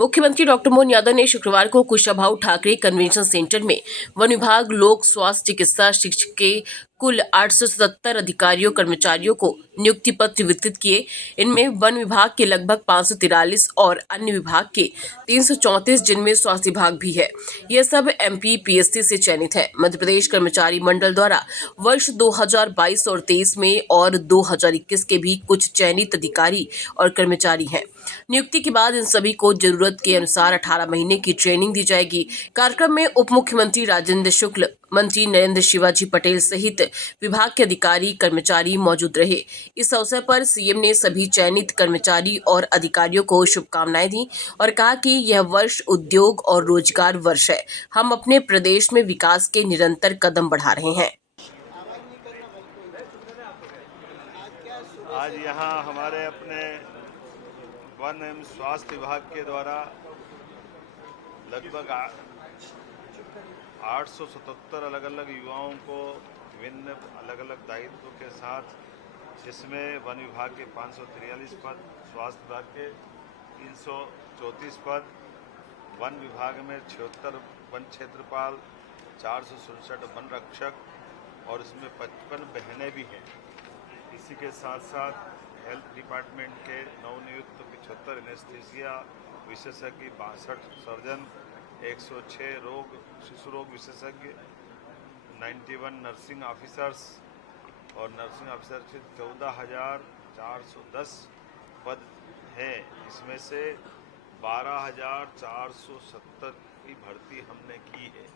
मुख्यमंत्री डॉक्टर मोहन यादव ने शुक्रवार को कुशाभाऊ ठाकरे कन्वेंशन सेंटर में वन विभाग, लोक स्वास्थ्य, चिकित्सा, शिक्षा के कुल 877 अधिकारियों कर्मचारियों को नियुक्ति पत्र वितरित किए। इनमें वन विभाग के लगभग 543 और अन्य विभाग के 334, जिनमें स्वास्थ्य विभाग भी है। यह सब MPPSC से चयनित है। मध्य प्रदेश कर्मचारी मंडल द्वारा वर्ष 2022 और 23 में और 2021 के भी कुछ चयनित अधिकारी और कर्मचारी हैं। नियुक्ति के बाद इन सभी को जरूरत के अनुसार 18 महीने की ट्रेनिंग दी जाएगी। कार्यक्रम में उप मुख्यमंत्री राजेंद्र शुक्ल, मंत्री नरेंद्र शिवाजी पटेल सहित विभाग के अधिकारी कर्मचारी मौजूद रहे। इस अवसर पर सीएम ने सभी चयनित कर्मचारी और अधिकारियों को शुभकामनाएं दी और कहा कि यह वर्ष उद्योग और रोजगार वर्ष है। हम अपने प्रदेश में विकास के निरंतर कदम बढ़ा रहे हैं। आज यहाँ हमारे अपने वन एवं स्वास्थ्य विभाग के द्वारा लगभग 877 अलग अलग युवाओं को विभिन्न अलग अलग दायित्वों के साथ, जिसमें वन विभाग के 543 पद, स्वास्थ्य विभाग के 334 पद, वन विभाग में 76 वन क्षेत्रपाल, 467 वन रक्षक और इसमें 55 बहनें भी हैं। इसी के साथ साथ हेल्थ डिपार्टमेंट के नवनियुक्त 75 एनेस्थीसिया विशेषज्ञ, 62 सर्जन, 106 शिशु रोग विशेषज्ञ, 91 नर्सिंग ऑफिसर्स और नर्सिंग ऑफिसर के 14,410 पद हैं। इसमें से 12,470 की भर्ती हमने की है।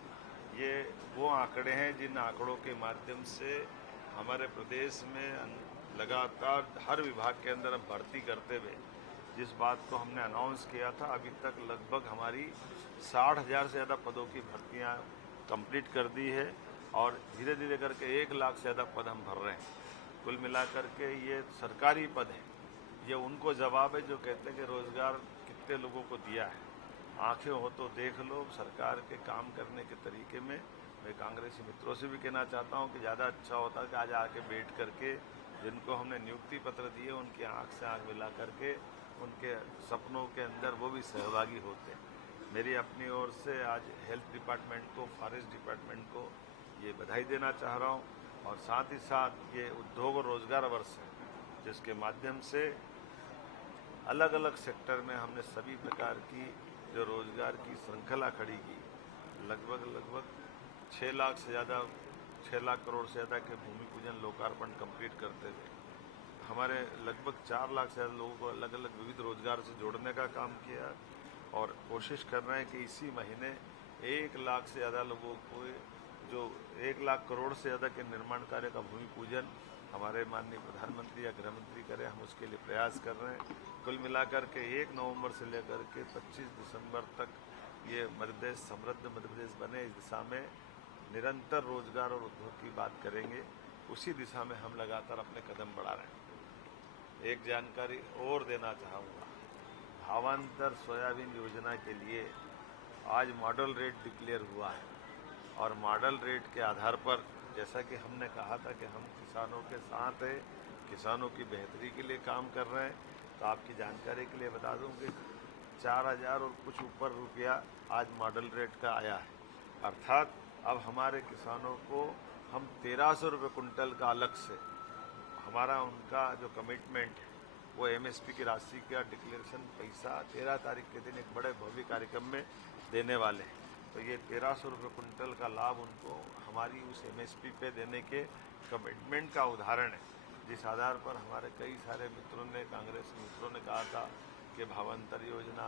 ये वो आंकड़े हैं जिन आंकड़ों के माध्यम से हमारे प्रदेश में लगातार हर विभाग के अंदर हम भर्ती करते हुए जिस बात को हमने अनाउंस किया था, अभी तक लगभग हमारी 60,000 से ज़्यादा पदों की भर्तियां कंप्लीट कर दी है और धीरे धीरे करके 1 लाख से ज़्यादा पद हम भर रहे हैं। कुल मिलाकर के ये सरकारी पद हैं। ये उनको जवाब है जो कहते हैं कि रोज़गार कितने लोगों को दिया है। आंखें हो तो देख लो। सरकार के काम करने के तरीके में मैं कांग्रेसी मित्रों से भी कहना चाहता हूं कि ज़्यादा अच्छा होता कि आज आके बैठ करके जिनको हमने नियुक्ति पत्र दिए उनकी आंख से आंख मिला करके उनके सपनों के अंदर वो भी सहभागी होते। मेरी अपनी ओर से आज हेल्थ डिपार्टमेंट को, फॉरेस्ट डिपार्टमेंट को ये बधाई देना चाह रहा हूँ और साथ ही साथ ये उद्योग और रोजगार वर्ष है जिसके माध्यम से अलग अलग सेक्टर में हमने सभी प्रकार की जो रोजगार की श्रृंखला खड़ी की। लगभग 6 लाख से ज़्यादा 6 लाख करोड़ से ज़्यादा के भूमि पूजन लोकार्पण कंप्लीट करते हुए हमारे लगभग 4 लाख से ज़्यादा लोगों को अलग अलग विविध रोजगार से जोड़ने का काम किया और कोशिश कर रहे हैं कि इसी महीने 1 लाख से ज़्यादा लोगों को जो 1 लाख करोड़ से ज़्यादा के निर्माण कार्य का भूमि पूजन हमारे माननीय प्रधानमंत्री या गृह मंत्री करें। हम उसके लिए प्रयास कर रहे हैं। कुल मिलाकर के 1 नवंबर से लेकर के 25 दिसंबर तक ये मध्य प्रदेश समृद्ध मध्य प्रदेश बने, इस दिशा में निरंतर रोजगार और उद्योग की बात करेंगे। उसी दिशा में हम लगातार अपने कदम बढ़ा रहे हैं। एक जानकारी और देना चाहूँगा, भावांतर सोयाबीन योजना के लिए आज मॉडल रेट डिक्लेयर हुआ है और मॉडल रेट के आधार पर जैसा कि हमने कहा था कि हम किसानों के साथ हैं, किसानों की बेहतरी के लिए काम कर रहे हैं, तो आपकी जानकारी के लिए बता दूं कि 4,000 और कुछ ऊपर रुपया आज मॉडल रेट का आया है। अर्थात अब हमारे किसानों को हम 1,300 रुपये कुंटल का अलग से हमारा उनका जो कमिटमेंट है वो MSP की राशि का डिक्लेरेशन पैसा 13 तारीख के दिन एक बड़े भव्य कार्यक्रम में देने वाले हैं। तो ये 1,300 रुपये कुंटल का लाभ उनको हमारी उस MSP पे देने के कमिटमेंट का उदाहरण है, जिस आधार पर हमारे कई सारे मित्रों ने, कांग्रेस मित्रों ने कहा था कि भावांतर योजना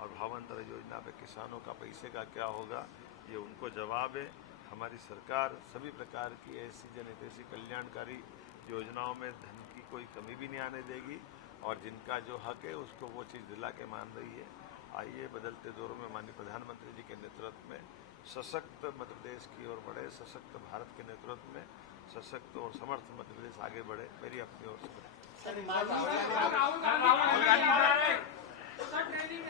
और भावांतर योजना पे किसानों का पैसे का क्या होगा। ये उनको जवाब है। हमारी सरकार सभी प्रकार की ऐसी जनहितैषी कल्याणकारी योजनाओं में धन की कोई कमी भी नहीं आने देगी और जिनका जो हक है उसको वो चीज़ दिला के मान रही है। आइए बदलते दौर में माननीय प्रधानमंत्री जी के नेतृत्व में सशक्त मध्य प्रदेश की ओर बढ़े, सशक्त भारत के नेतृत्व में सशक्त और समर्थ मध्य प्रदेश आगे बढ़े। मेरी अपनी ओर से